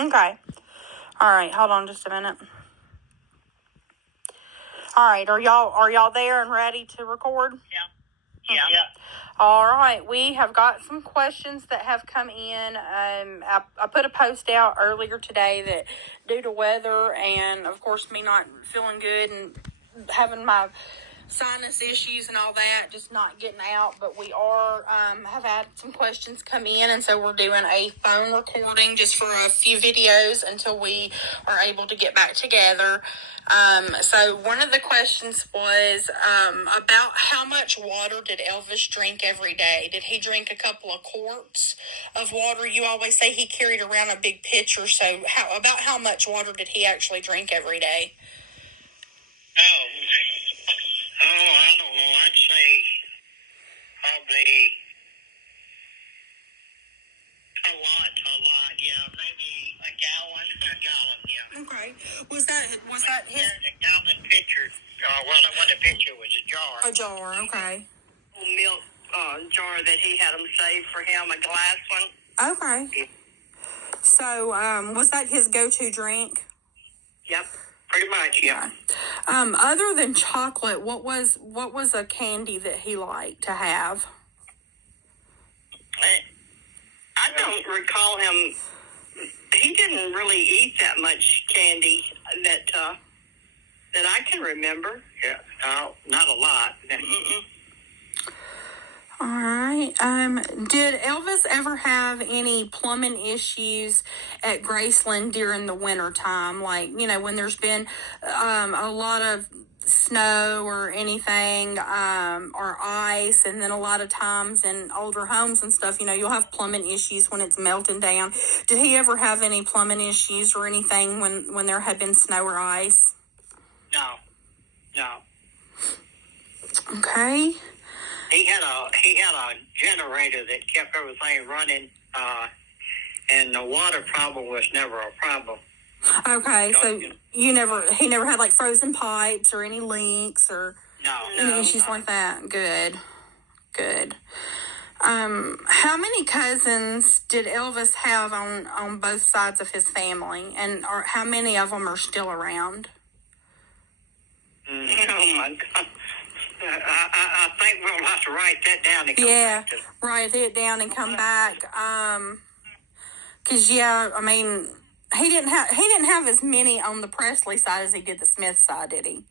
Okay. All right, hold on just a minute. All right, are y'all there and ready to record? Yeah. Yeah. All right, we have got some questions that have come in. I put a post out earlier today that due to weather and, of course, me not feeling good and having my sinus issues and all that, just not getting out, but we are have had some questions come in, and so we're doing a phone recording just for a few videos until we are able to get back together. So one of the questions was about how much water did Elvis drink every day? Did he drink a couple of quarts of water? You always say he carried around a big pitcher, so how much water did he actually drink every day? I don't know. I'd say probably a lot. Yeah, maybe a gallon. Yeah. Okay. Was that his? A gallon pitcher. Well, it wasn't a pitcher. It was a jar. A jar. Okay. Milk jar that he had them saved for him. A glass one. Okay. Yeah. So, was that his go-to drink? Yep. Pretty much, yeah. Other than chocolate, what was a candy that he liked to have? I don't recall him. He didn't really eat that much candy that I can remember. Yeah, not a lot. All right. Did Elvis ever have any plumbing issues at Graceland during the winter time? Like, when there's been a lot of snow or anything, or ice, and then a lot of times in older homes and stuff, you'll have plumbing issues when it's melting down. Did he ever have any plumbing issues or anything when there had been snow or ice? No. Okay. He had a generator that kept everything running, and the water problem was never a problem. Okay, so he never had like frozen pipes or any leaks or any issues like that. Good. How many cousins did Elvis have on both sides of his family, and how many of them are still around? Oh my God. I think we'll have to write that down and come back to. Write it down and come back. 'Cause he didn't have as many on the Presley side as he did the Smith side, did he?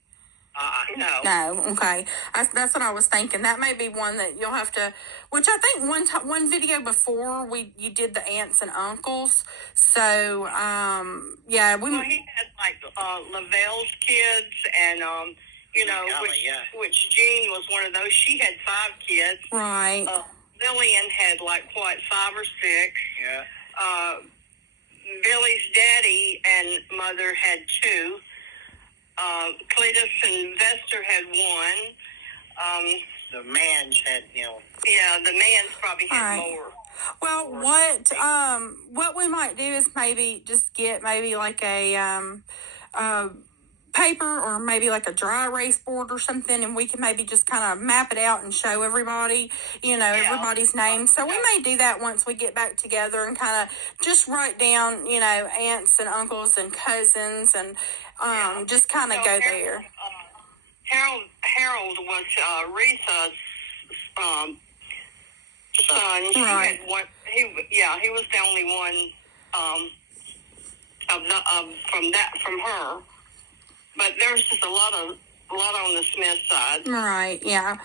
No. No, okay. That's what I was thinking. That may be one that you'll have to. Which I think one video before you did the aunts and uncles. So yeah, Well, he had like Lavelle's kids and which Jean was one of those. She had 5 kids. Right. Lillian had like 5 or 6. Yeah. Billy's daddy and mother had 2. Cletus and Vester had 1. The Mans had, Yeah, the Mans probably had more. Well, what we might do is maybe just get like a paper or maybe like a dry erase board or something, and we can maybe just kind of map it out and show everybody, everybody's names. So we may do that once we get back together and kind of just write down, aunts and uncles and cousins and just kind of go there. Harold was Risa's son. Right. He was the only one from her. But there's just a lot on the Smith side. Right, yeah.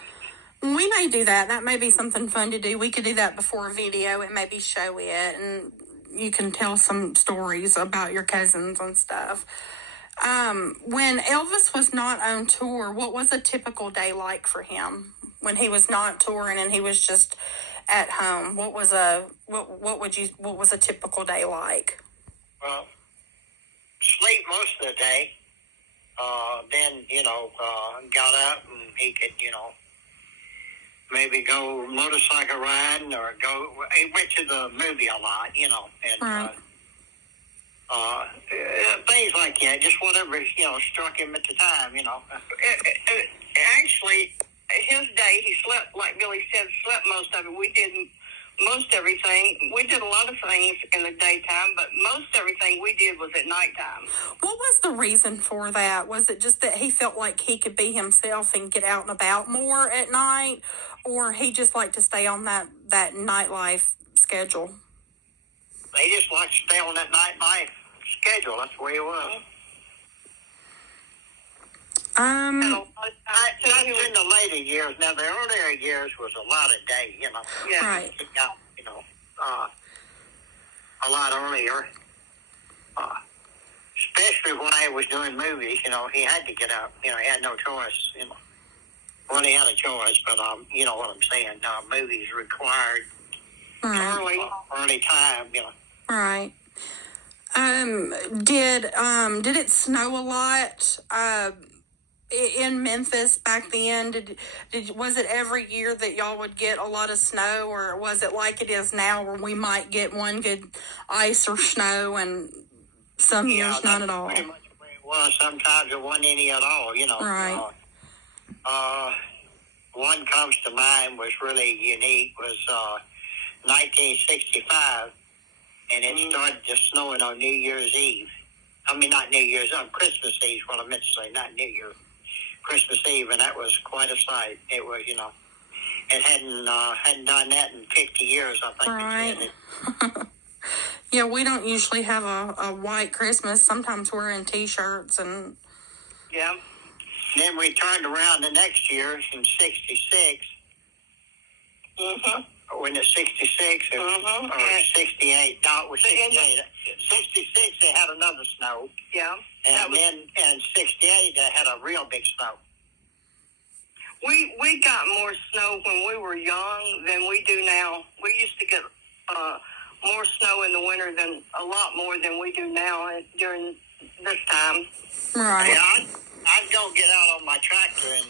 We may do that. That may be something fun to do. We could do that before a video and maybe show it, and you can tell some stories about your cousins and stuff. When Elvis was not on tour, what was a typical day like for him? When he was not touring and he was just at home, what was a typical day like? Well, sleep most of the day. Then, got up and he could, maybe go motorcycle riding or he went to the movie a lot, and, things like that, just whatever, struck him at the time, Actually, his day, he slept, like Billy said, slept most of it. We most everything. We did a lot of things in the daytime, but most everything we did was at nighttime. What was the reason for that? Was it just that he felt like he could be himself and get out and about more at night, or he just liked to stay on that nightlife schedule? He just liked to stay on that nightlife schedule. That's the way it was. That's in the later years. Now, the earlier years was a lot of day, you know. Yeah. Right. You know, a lot earlier. Especially when I was doing movies, you know, he had to get up. You know, he had no choice, you know. Well, he had a choice, but, you know what I'm saying. Movies required early time, you know. Right. Did it snow a lot in Memphis back then? Was it every year that y'all would get a lot of snow, or was it like it is now where we might get one good ice or snow and some years none at all? Pretty much the way it was. Sometimes it wasn't any at all, you know. Right. One comes to mind was really unique was 1965. And it started just snowing on New Year's Eve. I mean, not New Year's, Christmas Eve is what I meant to say, not New Year. Christmas Eve, and that was quite a sight. It was, you know, it hadn't done that in 50 years, I think. Right. Yeah, we don't usually have a white Christmas. Sometimes we're in T-shirts and... Yeah. And then we turned around the next year in 66. Mm-hmm. When it's 66 or 68. No, it was 68. 66, they had another snow. Yeah. And then in 68, they had a real big snow. We got more snow when we were young than we do now. We used to get more snow in the winter than a lot more than we do now during this time. Right. Yeah, I'd go get out on my tractor and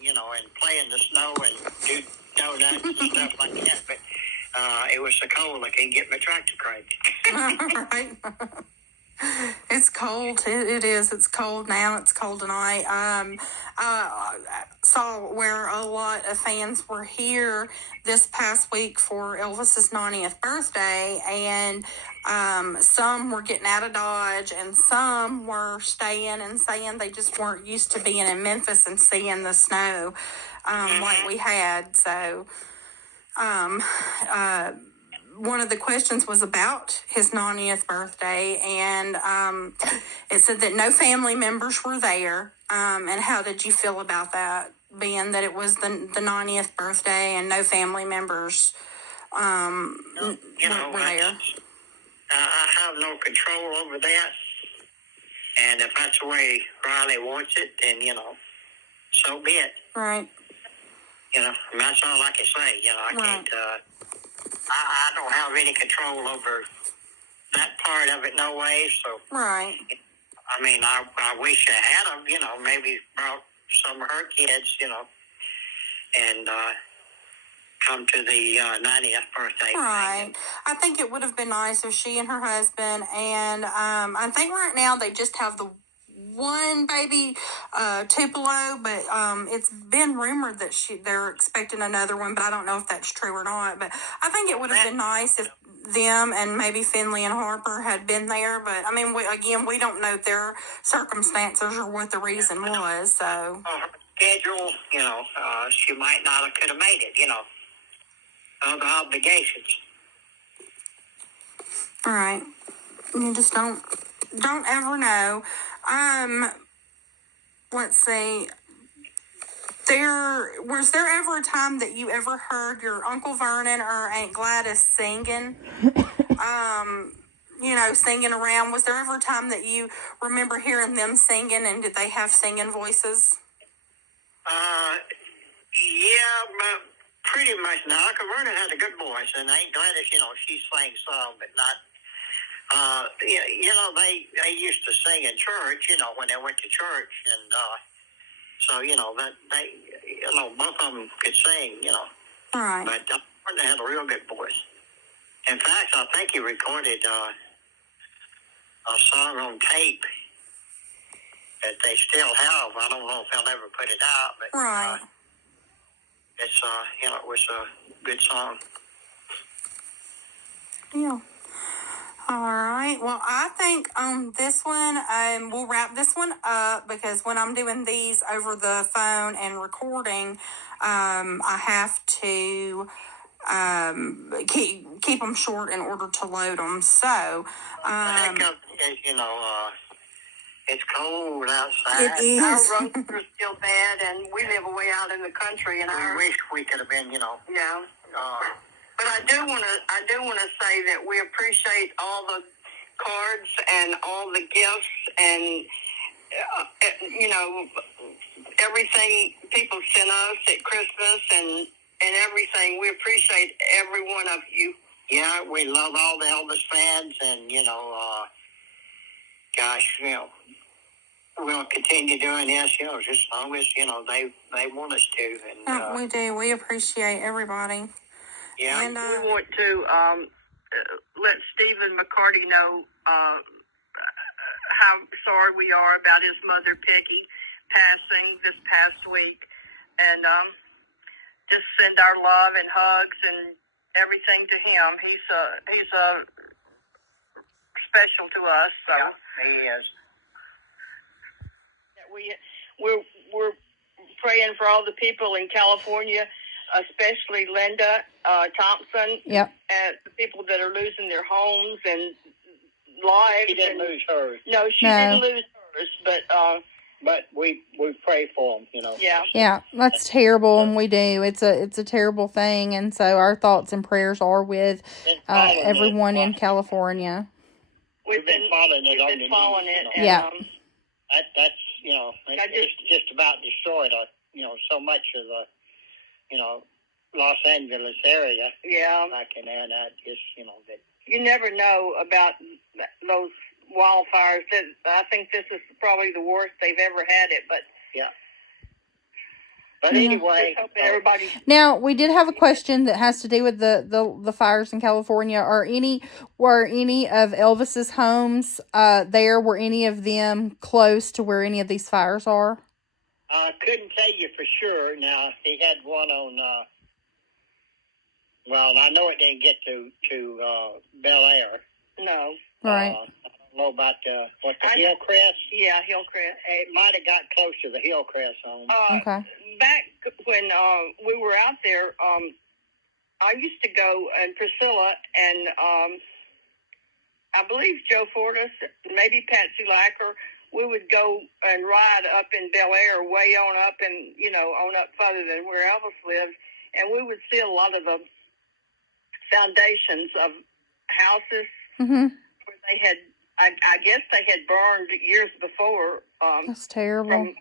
you know, and play in the snow and do donuts and stuff like that, but it was so cold I couldn't get my tractor cranked. Right. It's cold. It is. It's cold now. It's cold tonight. I saw where a lot of fans were here this past week for Elvis's 90th birthday, and some were getting out of Dodge, and some were staying and saying they just weren't used to being in Memphis and seeing the snow like we had. So, one of the questions was about his 90th birthday, and it said that no family members were there. And how did you feel about that, being that it was the 90th birthday and no family members were there? I have no control over that, and if that's the way Riley wants it, then, you know, so be it. Right. You know, I mean, that's all I can say. You know, I can't... I don't have any control over that part of it, no way. So, right. I mean, I wish I had them. You know, maybe brought some of her kids. You know, and come to the 90th birthday. Right. Thing. I think it would have been nice if she and her husband, and I think right now they just have the one baby, Tupelo, but it's been rumored that they're expecting another one, but I don't know if that's true or not. But I think it would have been nice if them and maybe Finley and Harper had been there. But I mean, we don't know their circumstances or what the reason was. So her schedule, you know, she might not have could have made it. You know, other obligations. Right. You just don't ever know. Let's see. Was there ever a time that you ever heard your Uncle Vernon or Aunt Gladys singing? You know, singing around. Was there ever a time that you remember hearing them singing, and did they have singing voices? Yeah, pretty much. Now, Uncle Vernon had a good voice, and Aunt Gladys, you know, she sang some, but not. You know, they used to sing in church, you know, when they went to church, and so, you know, that they, you know, both of them could sing, you know. Right. But Vernon had a real good voice. In fact, I think he recorded a song on tape that they still have. I don't know if they'll ever put it out, but right. It's you know, it was a good song. Yeah. All right. Well, I think on this one, we'll wrap this one up because when I'm doing these over the phone and recording, I have to keep them short in order to load them. So, it's cold outside. It is. Our roads are still bad, and we live way out in the country. And I wish we could have been, Yeah. But I do want to say that we appreciate all the cards and all the gifts and everything people send us at Christmas and everything. We appreciate every one of you. Yeah, we love all the Elvis fans, and gosh, we'll continue doing this, just as long as they want us to. And we do. We appreciate everybody. Yeah, and we want to let Stephen McCarty know how sorry we are about his mother Peggy passing this past week, and just send our love and hugs and everything to him. He's special to us. So yeah, he is. We're praying for all the people in California, especially Linda Thompson. Yep. And the people that are losing their homes and lives. She didn't lose hers. No, she didn't lose hers, but we pray for them, Yeah. Yeah, that's terrible, and we do. It's a terrible thing, and so our thoughts and prayers are with everyone in California. We've been following it. And, yeah. That's it's just about destroyed so much of the Los Angeles area. Yeah. I can add that that you never know about those wildfires. I think this is probably the worst they've ever had it, but yeah. But anyway, now we did have a question that has to do with the fires in California. Were any of Elvis's homes there? Were any of them close to where any of these fires are? I couldn't tell you for sure. Now he had one on. Well, I know it didn't get to Bel Air. No. Right. I don't know about the Hillcrest. Yeah, Hillcrest. It might have got close to the Hillcrest home. Okay. Back when we were out there, I used to go, and Priscilla and I believe Joe Fortas, maybe Patsy Lacker, we would go and ride up in Bel Air, way on up and, on up further than where Elvis lived, and we would see a lot of the foundations of houses where they had, I guess they had burned years before. That's terrible. From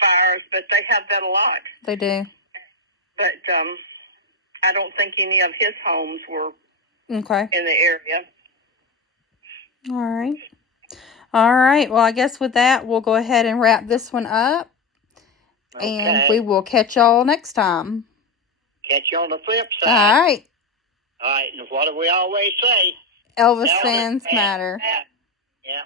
fires, but they have that a lot. They do. But I don't think any of his homes were in okay the area. All right. Well, I guess with that, we'll go ahead and wrap this one up. Okay. And we will catch y'all next time. Catch you on the flip side. All right. All right. And what do we always say? Elvis fans matter. Yeah.